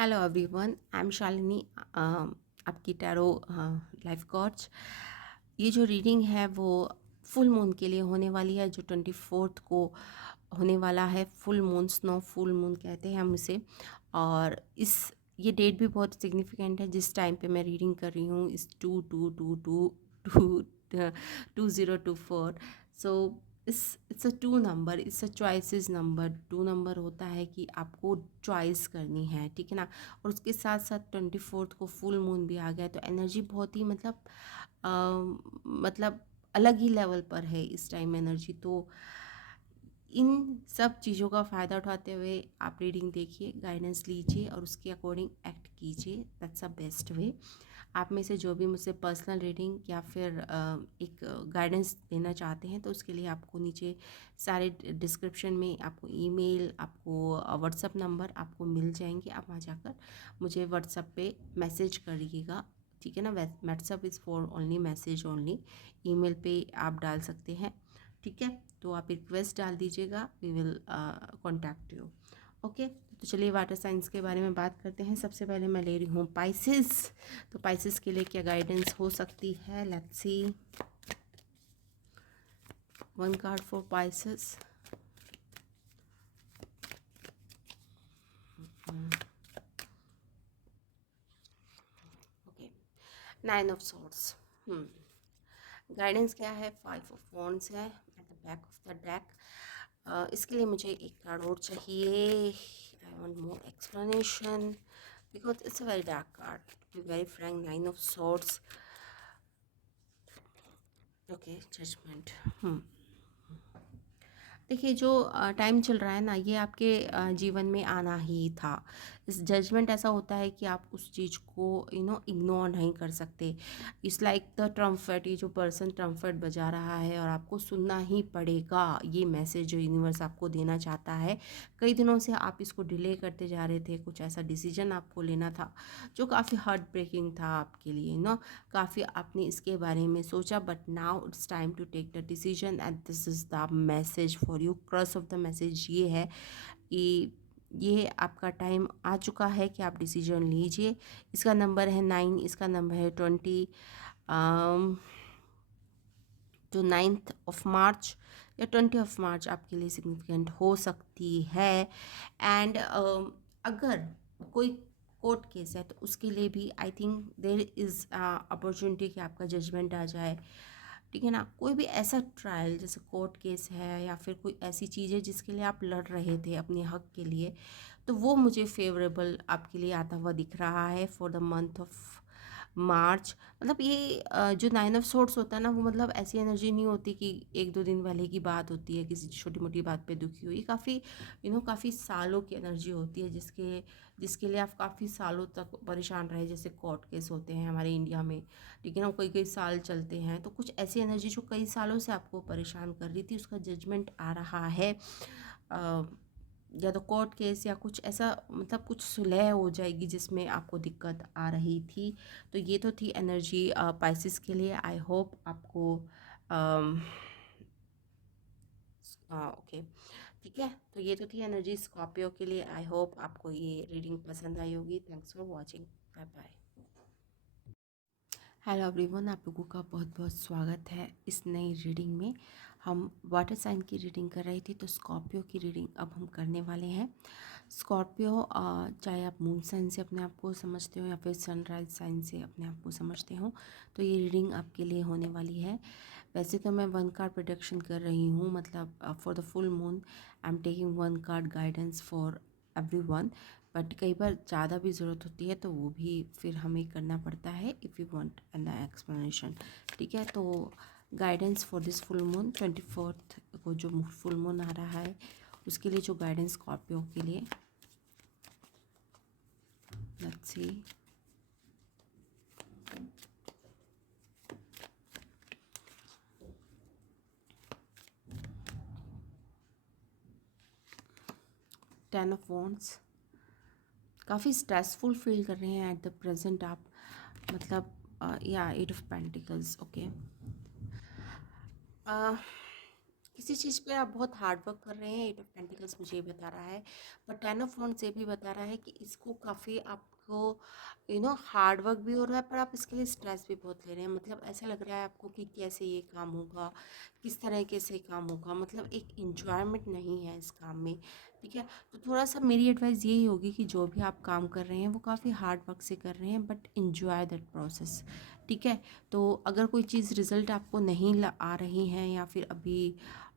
Hello everyone, I am Shalini, आपकी tarot life coach. ये जो रीडिंग है वो फुल मून के लिए होने वाली है, जो 24th को होने वाला है। Full moon, snow full moon कहते हैं हम इसे। और ये डेट भी बहुत सिग्निफिकेंट है जिस टाइम पे मैं रीडिंग कर रही हूँ, इस 2024। So it's a two number, it's a choices number. Two number होता है कि आपको चॉइस करनी है, ठीक है ना। और उसके साथ साथ 24th को फुल मून भी आ गया, तो एनर्जी बहुत ही मतलब अलग ही लेवल पर है इस टाइम एनर्जी। तो इन सब चीज़ों का फ़ायदा उठाते हुए आप रीडिंग देखिए, गाइडेंस लीजिए और उसके अकॉर्डिंग एक्ट कीजिए। That's a best way. आप में से जो भी मुझसे पर्सनल रीडिंग या फिर एक गाइडेंस देना चाहते हैं, तो उसके लिए आपको नीचे सारे डिस्क्रिप्शन में आपको ईमेल, आपको व्हाट्सअप नंबर आपको मिल जाएंगे। आप वहाँ जाकर मुझे व्हाट्सअप पे मैसेज करिएगा, ठीक है ना। WhatsApp is for only message only. Email पे आप डाल सकते हैं, ठीक है। तो आप रिक्वेस्ट डाल दीजिएगा, we will contact you. Okay, तो चलिए वाटर साइंस के बारे में बात करते हैं। सबसे पहले मैं ले रही हूँ पाइसेस। तो पाइसेस के लिए क्या गाइडेंस हो सकती है, let's see. One card for Pisces. Okay, nine of swords. Guidance क्या है, 5 ऑफ वॉन्ड्स है at the back of the deck. इसके लिए मुझे एक कार्ड और चाहिए। I want more explanation because it's a very dark card, to be very frank. 9 of swords. Okay, judgement. देखिए, जो टाइम चल रहा है ना, ये आपके जीवन में आना ही था। इस जजमेंट ऐसा होता है कि आप उस चीज़ को इग्नोर नहीं कर सकते। It's like the trumpet. ये जो पर्सन ट्रम्पेट बजा रहा है और आपको सुनना ही पड़ेगा, ये मैसेज जो यूनिवर्स आपको देना चाहता है। कई दिनों से आप इसको डिले करते जा रहे थे, कुछ ऐसा डिसीजन आपको लेना था जो काफ़ी हार्ट ब्रेकिंग था आपके लिए, काफ़ी आपने इसके बारे में सोचा, but now it's time to take the decision and this is the message for you. Crux of the message ये है कि ये आपका टाइम आ चुका है कि आप डिसीजन लीजिए। इसका नंबर है 9, इसका नंबर है 20। जो 9th ऑफ मार्च या 20th ऑफ मार्च आपके लिए सिग्निफिकेंट हो सकती है। एंड अगर कोई कोर्ट केस है तो उसके लिए भी I think there is opportunity कि आपका जजमेंट आ जाए, ठीक है ना। कोई भी ऐसा ट्रायल जैसे कोर्ट केस है या फिर कोई ऐसी चीज़ है जिसके लिए आप लड़ रहे थे अपने हक के लिए, तो वो मुझे फेवरेबल आपके लिए आता हुआ दिख रहा है for the month of March. मतलब ये जो 9 ऑफ सोर्ड्स होता है ना, वो मतलब ऐसी एनर्जी नहीं होती कि एक दो दिन पहले की बात होती है, किसी छोटी मोटी बात पे दुखी हुई। काफ़ी काफ़ी सालों की एनर्जी होती है, जिसके लिए आप काफ़ी सालों तक परेशान रहे। जैसे कोर्ट केस होते हैं हमारे इंडिया में, लेकिन वो कई कई साल चलते हैं। तो कुछ ऐसी एनर्जी जो कई सालों से आपको परेशान कर रही थी, उसका जजमेंट आ रहा है। या तो कोर्ट केस या कुछ ऐसा, मतलब कुछ सुलह हो जाएगी जिसमें आपको दिक्कत आ रही थी। तो ये तो थी एनर्जी पाइसेस के लिए। आई होप आपको ओके, ठीक है। तो ये तो थी एनर्जी स्कॉर्पियो के लिए। आई होप आपको ये रीडिंग पसंद आई होगी। Thanks for watching, bye bye. Hello everyone, आप लोगों का बहुत बहुत स्वागत है इस नई रीडिंग में। हम वाटर साइन की रीडिंग कर रही थी, तो स्कॉर्पियो की रीडिंग अब हम करने वाले हैं। स्कॉर्पियो, चाहे आप मून साइन से अपने आप को समझते हो या फिर सनराइज साइन से अपने आप को समझते हो, तो ये रीडिंग आपके लिए होने वाली है। वैसे तो मैं 1 कार्ड प्रोडक्शन कर रही हूँ, मतलब for the full moon I am taking 1 card guidance for everyone. But कई बार ज़्यादा भी ज़रूरत होती है तो वो भी फिर हमें करना पड़ता है, if you want an explanation, ठीक है। तो guidance for this full moon 24th को जो फुल मून आ रहा है, उसके लिए जो गाइडेंस स्कॉर्पियो के लिए, let's see. Ten of wands. काफ़ी स्ट्रेसफुल फील कर रहे हैं एट द प्रेजेंट आप, मतलब या 8 ऑफ पेंटिकल्स। ओके, किसी चीज़ पे आप बहुत हार्ड वर्क कर रहे हैं, एट ऑफ पेंटिकल्स मुझे ये बता रहा है। बट टेन ऑफ वॉन्ड्स ये भी बता रहा है कि इसको काफ़ी आपको हार्ड वर्क भी हो रहा है, पर आप इसके लिए स्ट्रेस भी बहुत ले रहे हैं। मतलब ऐसा लग रहा है आपको कि कैसे ये काम होगा, किस तरीके से काम होगा, मतलब एक इंजॉयमेंट नहीं है इस काम में। ठीक है, तो थोड़ा सा मेरी एडवाइस यही होगी कि जो भी आप काम कर रहे हैं वो काफ़ी हार्ड वर्क से कर रहे हैं, बट इंजॉय दैट प्रोसेस। ठीक है, तो अगर कोई चीज़ रिज़ल्ट आपको नहीं आ रही है, या फिर अभी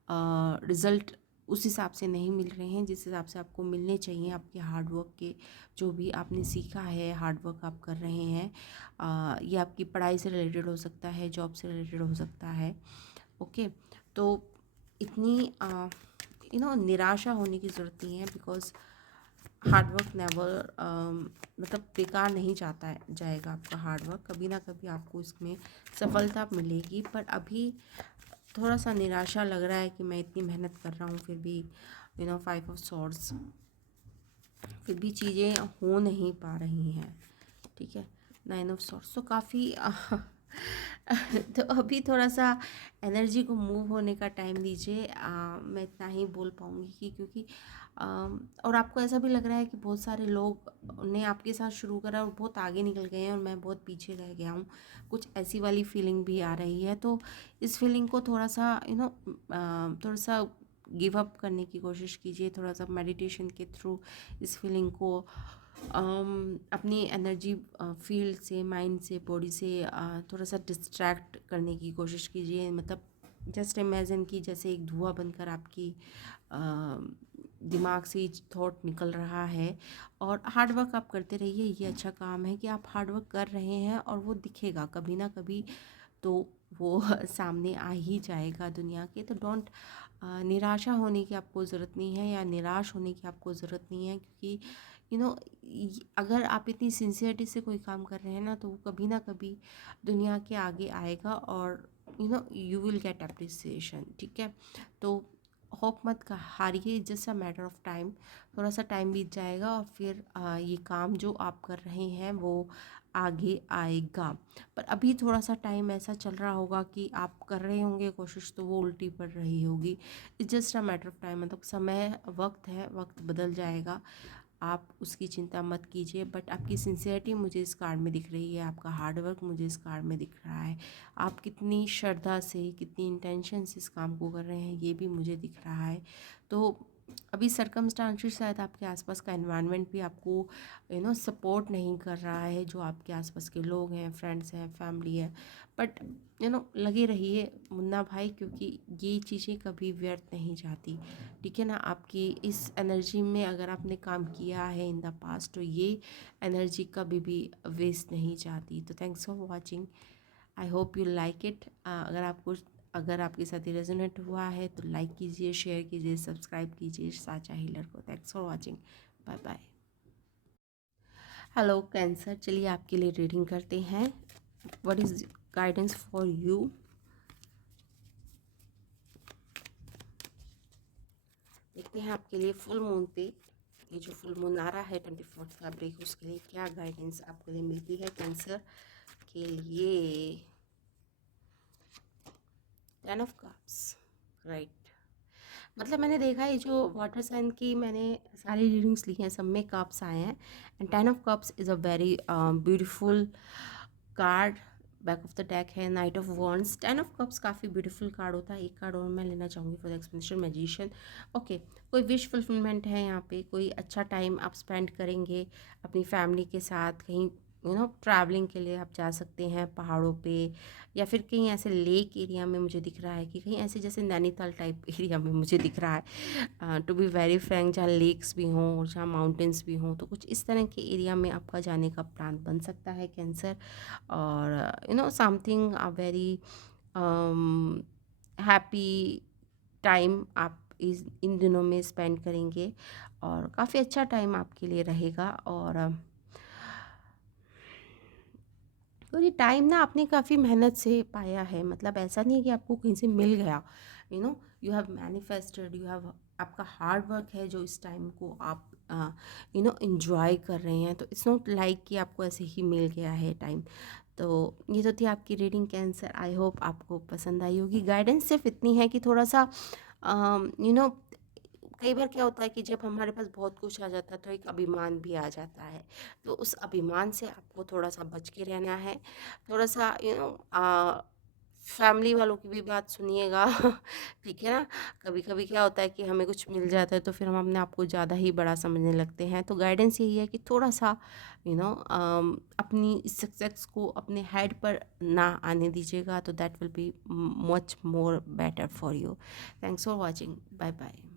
रिज़ल्ट उस हिसाब से नहीं मिल रहे हैं जिस हिसाब से आपको मिलने चाहिए आपके हार्ड वर्क के, जो भी आपने सीखा है, हार्ड वर्क आप कर रहे हैं, ये आपकी पढ़ाई से रिलेटेड हो सकता है, जॉब से रिलेटेड हो सकता है। ओके, तो इतनी निराशा होने की ज़रूरत नहीं है, बिकॉज हार्ड वर्क नेवर मतलब बेकार नहीं जाएगा आपका हार्ड वर्क, कभी ना कभी आपको इसमें सफलता मिलेगी। पर अभी थोड़ा सा निराशा लग रहा है कि मैं इतनी मेहनत कर रहा हूँ फिर भी फाइव ऑफ सॉर्ड्स, फिर भी चीज़ें हो नहीं पा रही हैं। ठीक है, नाइन ऑफ सॉर्ड्स, तो काफ़ी तो अभी थोड़ा सा एनर्जी को मूव होने का टाइम दीजिए। मैं इतना ही बोल पाऊँगी कि क्योंकि और आपको ऐसा भी लग रहा है कि बहुत सारे लोग ने आपके साथ शुरू करा और बहुत आगे निकल गए हैं और मैं बहुत पीछे रह गया हूँ, कुछ ऐसी वाली फीलिंग भी आ रही है। तो इस फीलिंग को थोड़ा सा थोड़ा सा गिव अप करने की कोशिश कीजिए, थोड़ा सा मेडिटेशन के थ्रू इस फीलिंग को अपनी एनर्जी फील्ड से, माइंड से, बॉडी से थोड़ा सा डिस्ट्रैक्ट करने की कोशिश कीजिए। मतलब जस्ट इमेजिन कि जैसे एक धुआं बनकर आपकी दिमाग से थॉट निकल रहा है, और हार्ड वर्क आप करते रहिए। ये अच्छा काम है कि आप हार्ड वर्क कर रहे हैं और वो दिखेगा कभी ना कभी, तो वो सामने आ ही जाएगा दुनिया के। तो डोंट निराशा होने की आपको ज़रूरत नहीं है, या निराश होने की आपको ज़रूरत नहीं है, क्योंकि यू नो अगर आप इतनी सिंसियरिटी से कोई काम कर रहे हैं ना, तो वो कभी ना कभी दुनिया के आगे आएगा, और यू विल गेट अप्रिसिएशन। ठीक है, तो होप मत हारिए, just a matter of time. थोड़ा सा टाइम बीत जाएगा और फिर ये काम जो आप कर रहे हैं वो आगे आएगा। पर अभी थोड़ा सा टाइम ऐसा चल रहा होगा कि आप कर रहे होंगे कोशिश, तो वो उल्टी पड़ रही होगी। It's just a matter of time, मतलब समय, वक्त है, वक्त बदल जाएगा, आप उसकी चिंता मत कीजिए। बट आपकी सिंसियरिटी मुझे इस कार्ड में दिख रही है, आपका हार्ड वर्क मुझे इस कार्ड में दिख रहा है, आप कितनी श्रद्धा से, कितनी इंटेंशन से इस काम को कर रहे हैं, ये भी मुझे दिख रहा है। तो अभी सर्कमस्टांसेस, शायद आपके आसपास का एनवायरनमेंट भी आपको सपोर्ट नहीं कर रहा है, जो आपके आसपास के लोग हैं, फ्रेंड्स हैं, फैमिली है। बट लगे रहिए मुन्ना भाई, क्योंकि ये चीज़ें कभी व्यर्थ नहीं जाती। ठीक है ना, आपकी इस एनर्जी में अगर आपने काम किया है इन द पास्ट, तो ये एनर्जी कभी भी वेस्ट नहीं जाती। तो thanks for watching, I hope you like it. अगर आपके साथ ये रेजोनेट हुआ है तो लाइक कीजिए, शेयर कीजिए, सब्सक्राइब कीजिए साचा हीलर को। Thanks for watching, bye bye. Hello cancer, चलिए आपके लिए रीडिंग करते हैं। What is guidance for you? देखते हैं आपके लिए फुल मून पे, ये जो फुल मून आ रहा है 24 फरवरी, उसके लिए क्या गाइडेंस आपके लिए मिलती है कैंसर के लिए। 10 ऑफ कप्स, राइट। मतलब मैंने देखा है जो वाटर साइन की मैंने सारी रीडिंग्स ली हैं, सब में कप्स आए हैं, and 10 of cups is a very beautiful card. Back of the deck है knight of wands. 10 of cups काफ़ी ब्यूटीफुल कार्ड होता है। एक कार्ड और मैं लेना चाहूँगी for the explanation, magician. Okay, कोई विश फुलफिलमेंट है यहाँ पे, कोई अच्छा टाइम आप स्पेंड करेंगे अपनी फैमिली के साथ, कहीं ट्रैवलिंग के लिए आप जा सकते हैं पहाड़ों पे, या फिर कहीं ऐसे लेक एरिया में मुझे दिख रहा है, कि कहीं ऐसे जैसे नैनीताल टाइप एरिया में मुझे दिख रहा है, टू बी वेरी फ्रैंक, जहाँ लेक्स भी हों और जहाँ माउंटेन्स भी हों। तो कुछ इस तरह के एरिया में आपका जाने का प्लान बन सकता है कैंसर, और something a very happy time आप इन दिनों में स्पेंड करेंगे, और काफ़ी अच्छा टाइम आपके लिए रहेगा। और ये टाइम ना आपने काफ़ी मेहनत से पाया है, मतलब ऐसा नहीं है कि आपको कहीं से मिल गया। You have manifested, you have, आपका हार्ड वर्क है जो इस टाइम को आप इंजॉय कर रहे हैं। तो इट्स नॉट लाइक कि आपको ऐसे ही मिल गया है टाइम। तो ये तो थी आपकी रीडिंग कैंसर, आई होप आपको पसंद आई होगी। गाइडेंस सिर्फ इतनी है कि थोड़ा सा यू नो कई बार क्या होता है कि जब हमारे पास बहुत कुछ आ जाता है तो एक अभिमान भी आ जाता है, तो उस अभिमान से आपको थोड़ा सा बच के रहना है। थोड़ा सा फैमिली वालों की भी बात सुनिएगा। ठीक है ना। कभी कभी क्या होता है कि हमें कुछ मिल जाता है तो फिर हम अपने आप को ज़्यादा ही बड़ा समझने लगते हैं, तो गाइडेंस यही है कि थोड़ा सा यू नो अपनी सक्सेस को अपने हेड पर ना आने दीजिएगा, तो that will be much more better for you. Thanks for watching, bye bye.